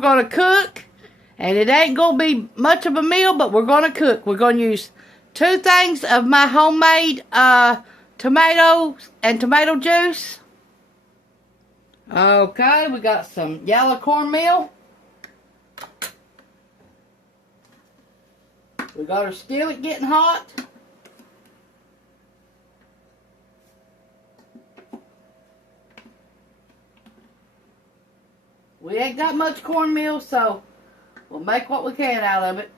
we're going to cook. And it ain't going to be much of a meal, but we're going to cook. We're going to use 2 things of my homemade tomatoes and tomato juice. Okay, we got some yellow cornmeal. We got our skillet getting hot. We ain't got much cornmeal, so we'll make what we can out of it.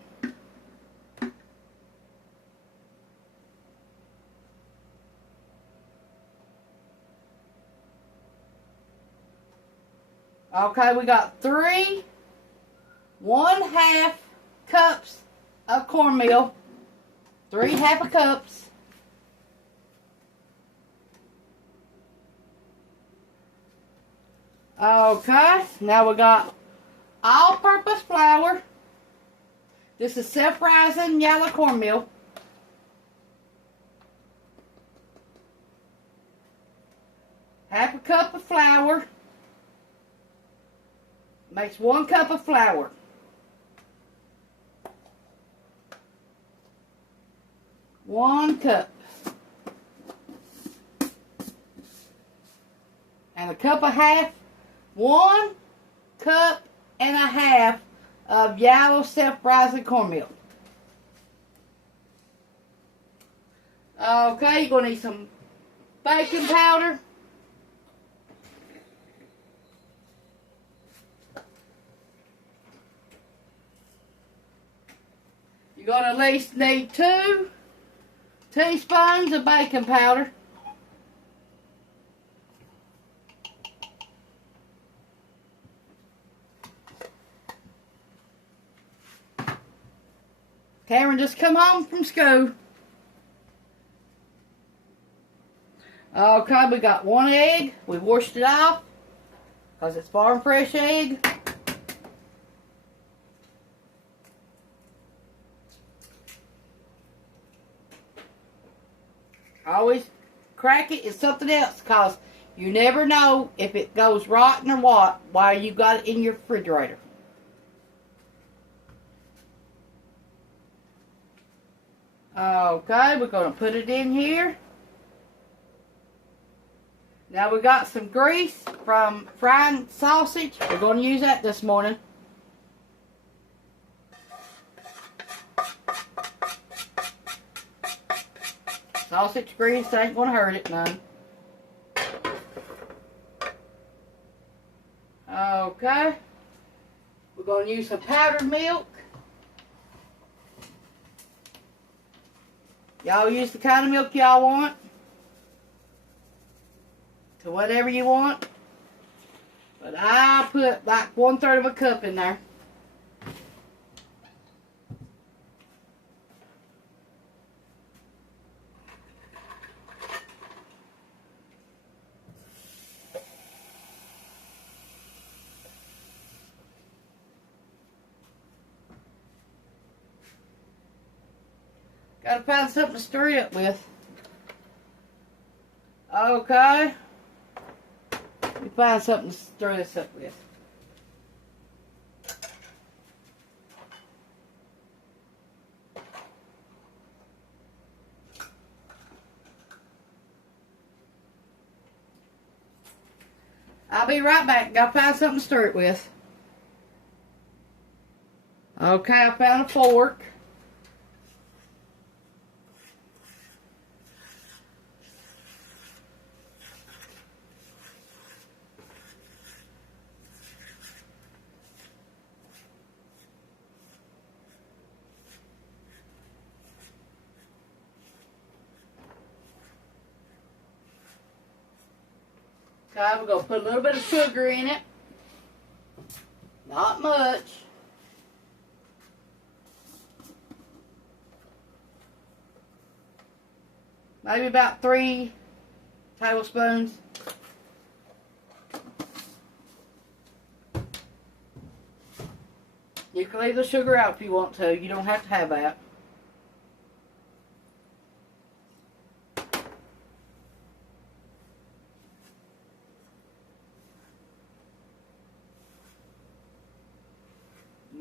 Okay, we got 3 1/2 cups of cornmeal. 3 1/2 cups. Okay, now we got all-purpose flour. This is self-rising yellow cornmeal. Half a cup of flour makes 1 cup of flour. One cup. And a cup and a half. 1 cup and a half of yellow self-rising cornmeal. Okay, you're going to need some baking powder. You're going to at least need 2 teaspoons of baking powder. Cameron just come home from school. Okay, we got 1 egg. We washed it off because it's farm fresh egg. Always crack it. It's something else because you never know if it goes rotten or what while you got it in your refrigerator. Okay, we're going to put it in here. Now we got some grease from frying sausage. We're going to use that this morning. Sausage grease ain't going to hurt it none. Okay. We're going to use some powdered milk. Y'all use the kind of milk y'all want. To whatever you want. But I put like 1/3 of a cup in there. Gotta find something to stir it up with. Okay. We find something to stir this up with. I'll be right back. Gotta find something to stir it with. Okay, I found a fork. Okay, we're going to put a little bit of sugar in it. Not much. Maybe about 3 tablespoons. You can leave the sugar out if you want to. You don't have to have that.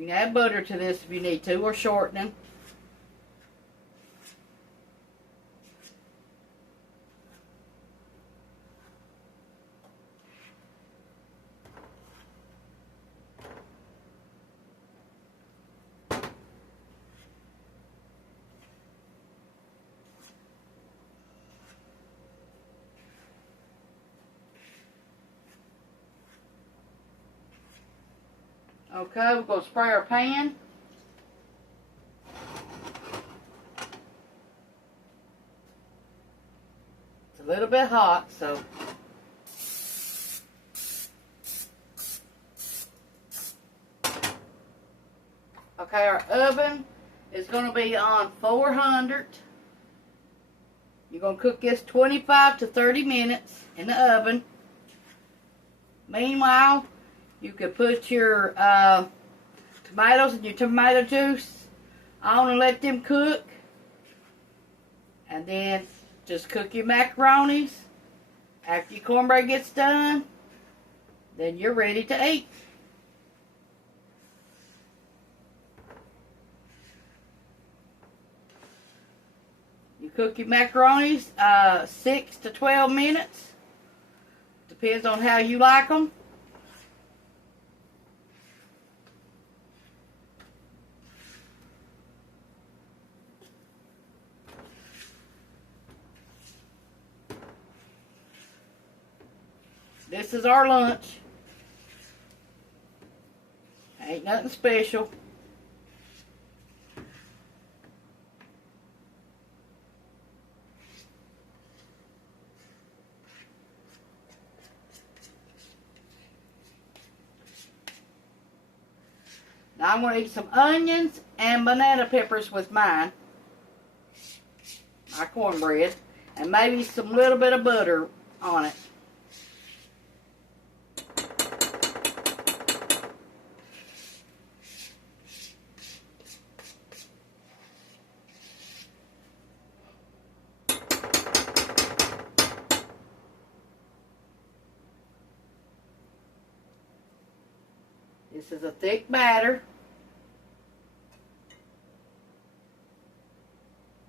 You can add butter to this if you need to, or shortening. Okay, we're going to spray our pan. It's a little bit hot, so. Okay, our oven is going to be on 400. You're going to cook this 25 to 30 minutes in the oven. Meanwhile, you could put your tomatoes and your tomato juice on and let them cook. And then just cook your macaronis. After your cornbread gets done, then you're ready to eat. You cook your macaronis 6 to 12 minutes. Depends on how you like them. This is our lunch. Ain't nothing special. Now I'm going to eat some onions and banana peppers with mine. My cornbread. And maybe some little bit of butter on it. This is a thick batter.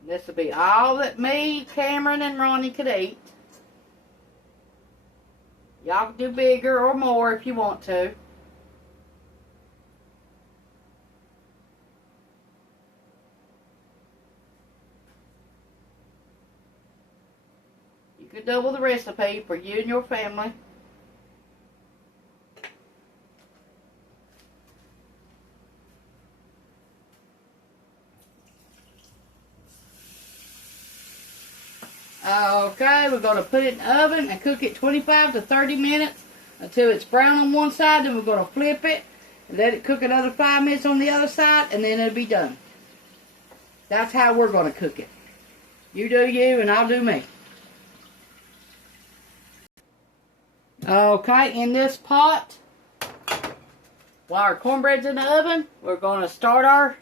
This will be all that me, Cameron, and Ronnie could eat. Y'all can do bigger or more if you want to. You could double the recipe for you and your family. Okay, we're going to put it in the oven and cook it 25 to 30 minutes until it's brown on one side. Then we're going to flip it and let it cook another 5 minutes on the other side, and then it'll be done. That's how we're going to cook it. You do you, and I'll do me. Okay, in this pot, while our cornbread's in the oven, we're going to start our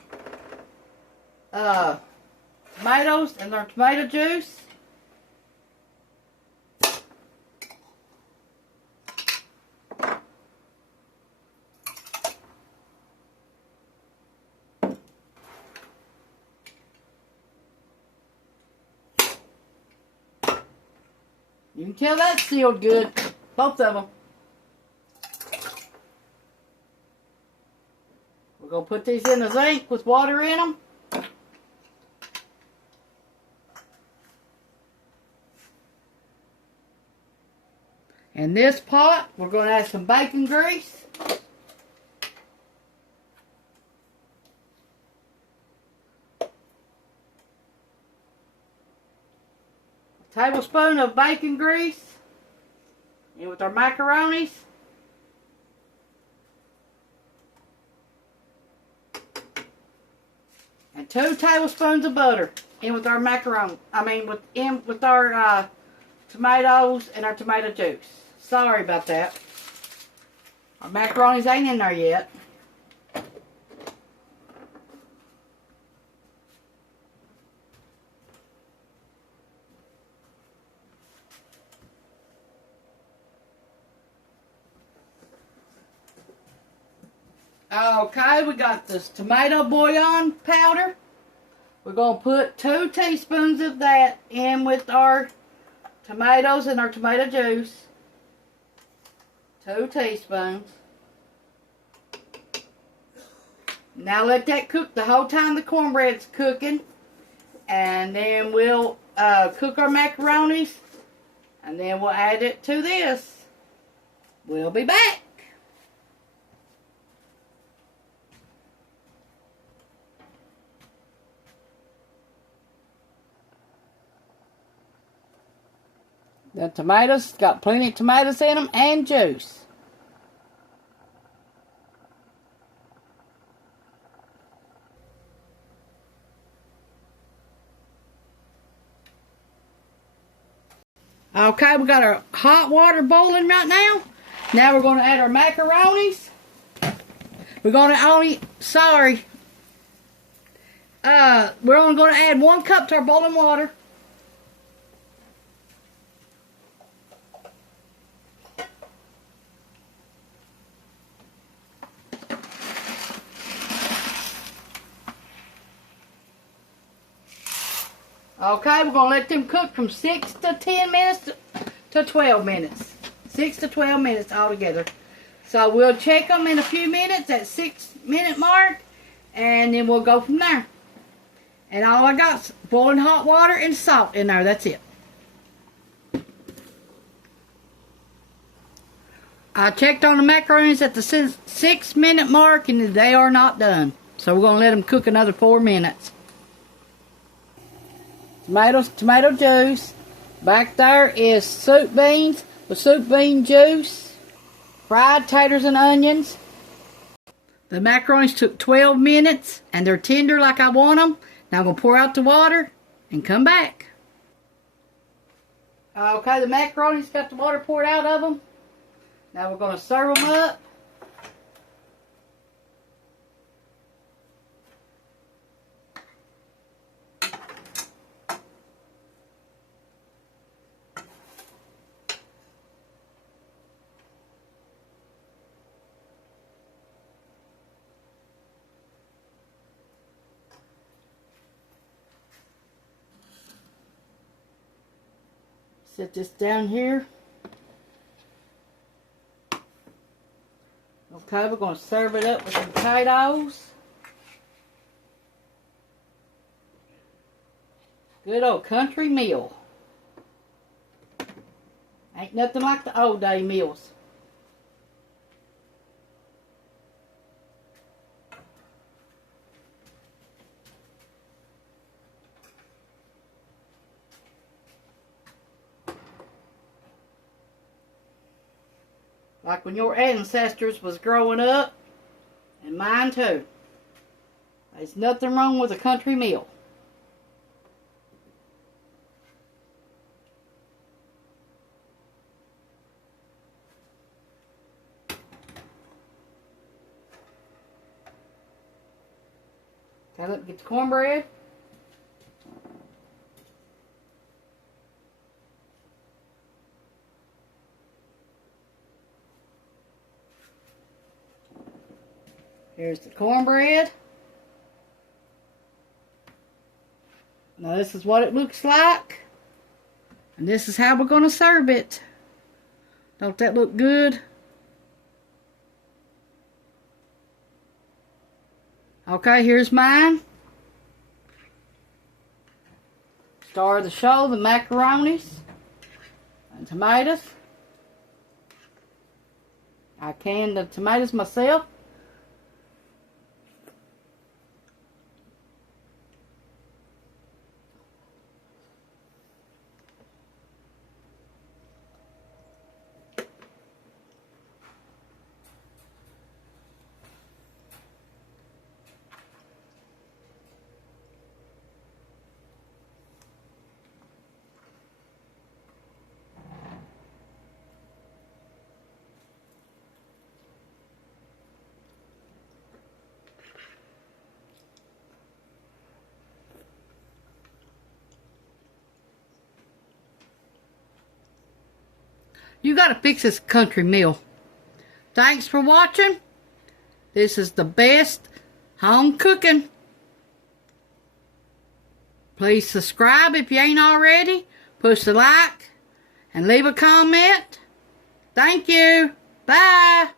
tomatoes and our tomato juice. You can tell that's sealed good. Both of them. We're going to put these in the sink with water in them. In this pot, we're going to add some bacon grease. Tablespoon of bacon grease in with our macaronis. And 2 tablespoons of butter in with our macaroni. with our tomatoes and our tomato juice. Sorry about that. Our macaronis ain't in there yet. Okay, we got this tomato bouillon powder. We're going to put 2 teaspoons of that in with our tomatoes and our tomato juice. 2 teaspoons. Now let that cook the whole time the cornbread's cooking. And then we'll cook our macaronis. And then we'll add it to this. We'll be back. The tomatoes, got plenty of tomatoes in them and juice. Okay, we got our hot water boiling right now. Now we're going to add our macaronis. We're going to we're only going to add 1 cup to our boiling water. Okay, we're going to let them cook from 6 to 10 minutes to 12 minutes. 6 to 12 minutes altogether. So we'll check them in a few minutes at 6-minute mark. And then we'll go from there. And all I got is boiling hot water and salt in there. That's it. I checked on the macaronis at the 6-minute mark and they are not done. So we're going to let them cook another 4 minutes. Tomatoes, tomato juice. Back there is soup beans with soup bean juice. Fried taters and onions. The macaronis took 12 minutes and they're tender like I want them. Now I'm going to pour out the water and come back. Okay, the macaroni's got the water poured out of them. Now we're going to serve them up. Set this down here. Okay, we're going to serve it up with some potatoes. Good old country meal. Ain't nothing like the old day meals. Like when your ancestors was growing up, and mine too. There's nothing wrong with a country meal. Okay, let me get the cornbread. Here's the cornbread. Now this is what it looks like. And this is how we're going to serve it. Don't that look good? Okay, here's mine. Star of the show, the macaronis and tomatoes. I canned the tomatoes myself. You gotta fix this country meal. Thanks for watching. This is the best home cooking. Please subscribe if you ain't already. Push the like and leave a comment. Thank you. Bye.